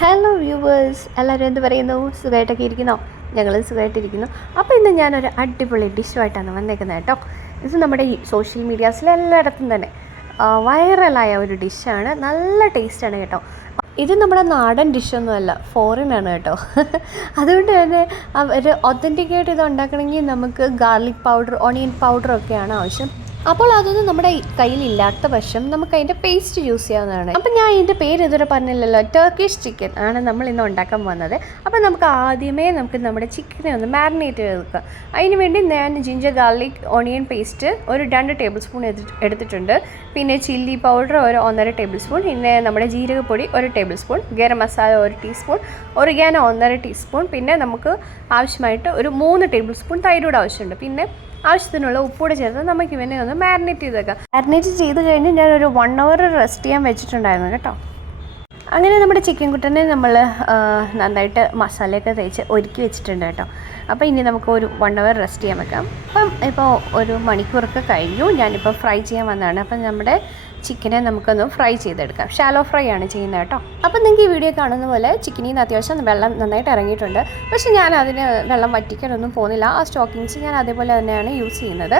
Hello viewers, എല്ലാവരും എന്ത് പറയുന്നു? സുഖമായിട്ടൊക്കെ ഇരിക്കുന്നോ? ഞങ്ങൾ സുഖമായിട്ടിരിക്കുന്നു. അപ്പോൾ ഇന്ന് ഞാനൊരു അടിപൊളി ഡിഷുമായിട്ടാണ് വന്നേക്കുന്നത് കേട്ടോ. ഇത് നമ്മുടെ ഈ സോഷ്യൽ മീഡിയാസിൽ എല്ലായിടത്തും തന്നെ വൈറലായ ഒരു ഡിഷാണ്. നല്ല ടേസ്റ്റാണ് കേട്ടോ. ഇത് നമ്മുടെ നാടൻ ഡിഷൊന്നുമല്ല, ഫോറിനാണ് കേട്ടോ. അതുകൊണ്ട് തന്നെ ഒരു ഒത്തൻറ്റിക്കായിട്ട് ഇത് ഉണ്ടാക്കണമെങ്കിൽ നമുക്ക് ഗാർലിക് പൗഡർ, ഓണിയൻ പൗഡറൊക്കെയാണ് ആവശ്യം. അപ്പോൾ അതൊന്നും നമ്മുടെ കയ്യിലില്ലാത്ത പക്ഷം നമുക്ക് അതിൻ്റെ പേസ്റ്റ് യൂസ് ചെയ്യാവുന്നതാണ്. അപ്പം ഞാൻ ഇതിൻ്റെ പേര് ഇതുവരെ പറഞ്ഞില്ലല്ലോ, ടർക്കിഷ് ചിക്കൻ ആണ് നമ്മൾ ഇന്ന് ഉണ്ടാക്കാൻ പോകുന്നത്. അപ്പോൾ നമുക്ക് ആദ്യമേ നമ്മുടെ ചിക്കനെ ഒന്ന് മാരിനേറ്റ് ചെയ്ത് വെക്കാം. അതിന് വേണ്ടി ഞാൻ ജിഞ്ചർ ഗാർലിക് ഓണിയൻ പേസ്റ്റ് ഒരു 2 ടേബിൾ സ്പൂൺ എടുത്തിട്ടുണ്ട്. പിന്നെ ചില്ലി പൗഡർ ഒരു 1.5 ടേബിൾ സ്പൂൺ, പിന്നെ നമ്മുടെ ജീരകപ്പൊടി 1 table spoon, garam masala 1 teaspoon, oregano 1.5 teaspoon, പിന്നെ നമുക്ക് ആവശ്യമായിട്ട് ഒരു 3 ടേബിൾ സ്പൂൺ തൈരോട് ആവശ്യമുണ്ട്. പിന്നെ ആവശ്യത്തിനുള്ള ഉപ്പൂടെ ചേർത്ത് നമുക്ക് ഇവനെ ഒന്ന് മാരിനേറ്റ് ചെയ്ത് വെക്കാം. മാരിനേറ്റ് ചെയ്ത് കഴിഞ്ഞ് ഞാനൊരു 1 hour റെസ്റ്റ് ചെയ്യാൻ വെച്ചിട്ടുണ്ടായിരുന്നു കേട്ടോ. അങ്ങനെ നമ്മുടെ ചിക്കൻ കുട്ടനെ നമ്മൾ നന്നായിട്ട് മസാലയൊക്കെ തേച്ച് ഒരുക്കി വെച്ചിട്ടുണ്ട് കേട്ടോ. അപ്പോൾ ഇനി നമുക്ക് ഒരു 1 hour റെസ്റ്റ് ചെയ്യാൻ വെക്കാം. അപ്പം ഇപ്പോൾ ഒരു മണിക്കൂറൊക്കെ കഴിഞ്ഞു. ഞാനിപ്പോൾ ഫ്രൈ ചെയ്യാൻ വന്നതാണ്. അപ്പം നമ്മുടെ ചിക്കനെ നമുക്കൊന്ന് ഫ്രൈ ചെയ്തെടുക്കാം. ഷാലോ ഫ്രൈ ആണ് ചെയ്യുന്നത് കേട്ടോ. അപ്പം നിങ്ങൾക്ക് ഈ വീഡിയോ കാണുന്ന പോലെ ചിക്കനിൽ നിന്ന് അത്യാവശ്യം വെള്ളം നന്നായിട്ട് ഇറങ്ങിയിട്ടുണ്ട്. പക്ഷേ ഞാൻ അതിന് വെള്ളം വറ്റിക്കാനൊന്നും പോകുന്നില്ല. ആ സ്റ്റോക്കിങ്സ് ഞാൻ അതേപോലെ തന്നെയാണ് യൂസ് ചെയ്യുന്നത്.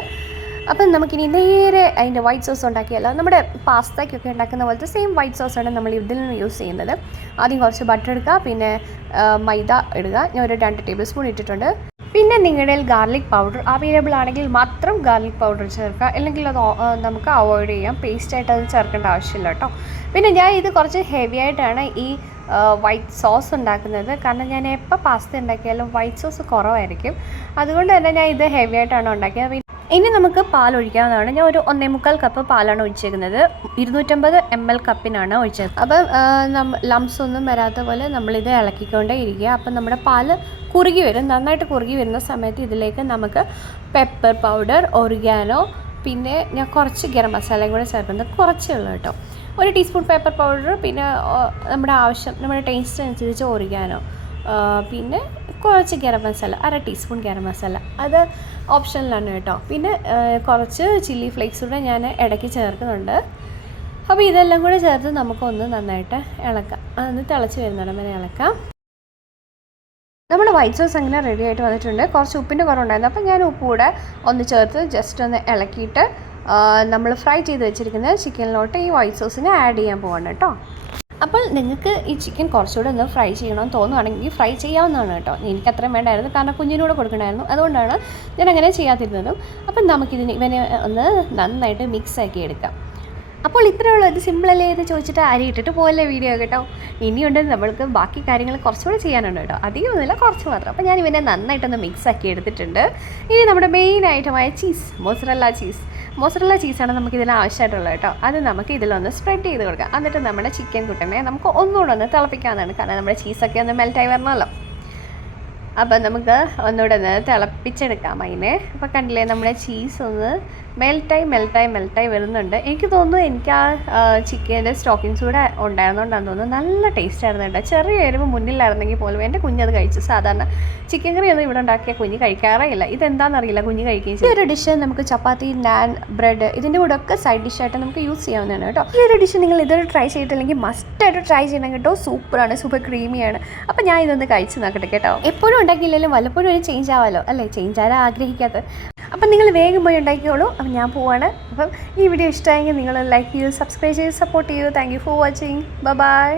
അപ്പം നമുക്കിനി നേരെ അതിൻ്റെ വൈറ്റ് സോസ് ഉണ്ടാക്കിയല്ലോ. നമ്മുടെ പാസ്തയ്ക്കൊക്കെ ഉണ്ടാക്കുന്ന പോലത്തെ സെയിം വൈറ്റ് സോസാണ് നമ്മൾ ഇതിൽ നിന്ന് യൂസ് ചെയ്യുന്നത്. ആദ്യം കുറച്ച് ബട്ടർ എടുക്കുക, പിന്നെ മൈദ ഇടുക. ഞാൻ ഒരു 2 ടേബിൾ സ്പൂൺ ഇട്ടിട്ടുണ്ട്. പിന്നെ നിങ്ങളുടെ ഗാർലിക് പൗഡർ അവൈലബിൾ ആണെങ്കിൽ മാത്രം ഗാർലിക് പൗഡർ ചേർക്കുക, അല്ലെങ്കിൽ അത് നമുക്ക് അവോയ്ഡ് ചെയ്യാം. പേസ്റ്റായിട്ട് അത് ചേർക്കേണ്ട ആവശ്യമില്ല കേട്ടോ. പിന്നെ ഞാൻ ഇത് കുറച്ച് ഹെവി ആയിട്ടാണ് ഈ വൈറ്റ് സോസ് ഉണ്ടാക്കുന്നത്. കാരണം ഞാൻ എപ്പോൾ പാസ്ത ഉണ്ടാക്കിയാലും വൈറ്റ് സോസ് കുറവായിരിക്കും. അതുകൊണ്ട് തന്നെ ഞാൻ ഇത് ഹെവി ആയിട്ടാണ് ഉണ്ടാക്കിയത്. ഇനി നമുക്ക് പാൽ ഒഴിക്കാവുന്നതാണ്. ഞാൻ ഒരു 1.25 കപ്പ് പാലാണ് ഒഴിച്ചേക്കുന്നത്. 250 ml കപ്പിനാണ് ഒഴിച്ചത്. അപ്പം ലംസ് ഒന്നും വരാത്ത പോലെ നമ്മളിത് ഇളക്കിക്കൊണ്ടേ ഇരിക്കുക. അപ്പം നമ്മുടെ പാൽ കുറുകി വരും. നന്നായിട്ട് കുറുകി വരുന്ന സമയത്ത് ഇതിലേക്ക് നമുക്ക് പെപ്പർ പൗഡർ, ഒറിഗാനോ, പിന്നെ ഞാൻ കുറച്ച് ഗരം മസാലയും കൂടെ ചേർക്കുന്നത് കുറച്ചേ ഉള്ളൂ കേട്ടോ. 1 ടീസ്പൂൺ പെപ്പർ പൗഡർ, പിന്നെ നമ്മുടെ ആവശ്യം, നമ്മുടെ ടേസ്റ്റ് അനുസരിച്ച് ഒറിഗാനോ, പിന്നെ കുറച്ച് ഗരം മസാല, 1/2 ടീസ്പൂൺ ഗരം മസാല, അത് ഓപ്ഷനിലാണ് കേട്ടോ. പിന്നെ കുറച്ച് ചില്ലി ഫ്ലേക്സ് കൂടെ ഞാൻ ഇടയ്ക്ക് ചേർക്കുന്നുണ്ട്. അപ്പോൾ ഇതെല്ലാം കൂടെ ചേർത്ത് നമുക്കൊന്ന് നന്നായിട്ട് ഇളക്കാം. അതൊന്ന് തിളച്ച് വരുന്നിടം വരെ ഇളക്കാം. നമ്മുടെ വൈറ്റ് സോസ് അങ്ങനെ റെഡി ആയിട്ട് വന്നിട്ടുണ്ട്. കുറച്ച് ഉപ്പിൻ്റെ കുറവുണ്ടായിരുന്നു. അപ്പോൾ ഞാൻ ഉപ്പ് കൂടെ ഒന്ന് ചേർത്ത് ജസ്റ്റ് ഒന്ന് ഇളക്കിയിട്ട് നമ്മൾ ഫ്രൈ ചെയ്ത് വെച്ചിരിക്കുന്ന ചിക്കനിലോട്ട് ഈ വൈറ്റ് സോസിനെ ആഡ് ചെയ്യാൻ പോവാണ് കേട്ടോ. അപ്പോൾ നിങ്ങൾക്ക് ഈ ചിക്കൻ കുറച്ചുകൂടെ ഒന്ന് ഫ്രൈ ചെയ്യണമെന്ന് തോന്നുകയാണെങ്കിൽ ഫ്രൈ ചെയ്യാവുന്നതാണ് കേട്ടോ. എനിക്ക് അത്രയും വേണ്ടായിരുന്നു, കാരണം കുഞ്ഞിനൂടെ കൊടുക്കണമായിരുന്നു. അതുകൊണ്ടാണ് ഞാൻ അങ്ങനെ ചെയ്യാതിരുന്നതും. അപ്പം ഇവനെ ഒന്ന് നന്നായിട്ട് മിക്സ് ആക്കി എടുക്കാം. അപ്പോൾ ഇത്രയേ ഉള്ളൂ. ഇത് സിമ്പിളല്ലേ എന്ന് ചോദിച്ചിട്ട് അരി ഇട്ടിട്ട് പോകല്ലേ വീഡിയോ കേട്ടോ. ഇനിയുണ്ട് നമ്മൾക്ക് ബാക്കി കാര്യങ്ങൾ കുറച്ചുകൂടെ ചെയ്യാനുണ്ട് കേട്ടോ. അധികമൊന്നുമില്ല, കുറച്ച് മാത്രം. അപ്പോൾ ഞാൻ ഇവനെ നന്നായിട്ടൊന്ന് മിക്സ് ആക്കി എടുത്തിട്ടുണ്ട്. ഇനി നമ്മുടെ മെയിൻ ഐറ്റമായ ചീസ്, മോസറല്ല ചീസാണ് നമുക്കിതിന് ആവശ്യമായിട്ടുള്ളത് കേട്ടോ. അത് നമുക്ക് ഇതിലൊന്ന് സ്പ്രെഡ് ചെയ്ത് കൊടുക്കാം. എന്നിട്ട് നമ്മുടെ ചിക്കൻ കുട്ടനെ നമുക്ക് ഒന്നുകൂടെ ഒന്ന് തിളപ്പിക്കാവുന്നതാണ്. കാരണം നമ്മുടെ ചീസൊക്കെ ഒന്ന് മെൽറ്റായി വരണമല്ലോ. അപ്പം നമുക്ക് ഒന്നുകൂടെ ഒന്ന് തിളപ്പിച്ചെടുക്കാം അതിനെ. അപ്പോൾ കണ്ടില്ലേ, നമ്മുടെ ചീസ് ഒന്ന് മെൽറ്റായി വരുന്നുണ്ട്. എനിക്ക് തോന്നുന്നു എനിക്ക് ആ ചിക്കൻ്റെ സ്റ്റോക്കിങ്സ് കൂടെ ഉണ്ടായിരുന്നുകൊണ്ടാണെന്ന് തോന്നുന്നു. നല്ല ടേസ്റ്റ് ആയിരുന്നു കേട്ടോ. ചെറിയ എരിവ് മുന്നിലായിരുന്നെങ്കിൽ പോലും എൻ്റെ കുഞ്ഞത് കഴിച്ചു. സാധാരണ ചിക്കൻ കറി ഒന്നും ഇവിടെ ഉണ്ടാക്കിയ കുഞ്ഞ് കഴിക്കാറേ ഇല്ല. ഇതെന്താണെന്നറിയില്ല, കുഞ്ഞ് കഴിക്കുകയും ചെയ്യും. ഈ ഒരു ഡിഷ് നമുക്ക് ചപ്പാത്തി, നാൻ, ബ്രെഡ് ഇതിൻ്റെ കൂടെ ഒക്കെ സൈഡ് ഡിഷായിട്ട് നമുക്ക് യൂസ് ചെയ്യാവുന്നതാണ് കേട്ടോ. ഈ ഒരു ഡിഷ് നിങ്ങൾ ഇതൊരു ട്രൈ ചെയ്തിട്ടില്ലെങ്കിൽ മസ്റ്റായിട്ട് ട്രൈ ചെയ്യണം കേട്ടോ. സൂപ്പറാണ്, സൂപ്പർ ക്രീമിയാണ്. അപ്പോൾ ഞാൻ ഇതൊന്ന് കഴിച്ച് നോക്കട്ടെ കേട്ടോ. എപ്പോഴും ഉണ്ടാക്കിയില്ലെങ്കിലും വല്ലപ്പോഴും ഒരു ചേഞ്ച് ആവാമല്ലോ അല്ലേ, ചേഞ്ച് ആരാ ആഗ്രഹിക്കാത്തത്. അപ്പം നിങ്ങൾ വേഗം പോയി ഉണ്ടാക്കിക്കോളൂ. അപ്പം ഞാൻ പോവാണ്. അപ്പം ഈ വീഡിയോ ഇഷ്ടമായെങ്കിൽ നിങ്ങൾ ലൈക്ക് ചെയ്യൂ, സബ്സ്ക്രൈബ് ചെയ്ത് സപ്പോർട്ട് ചെയ്യൂ. Thank you for watching. By.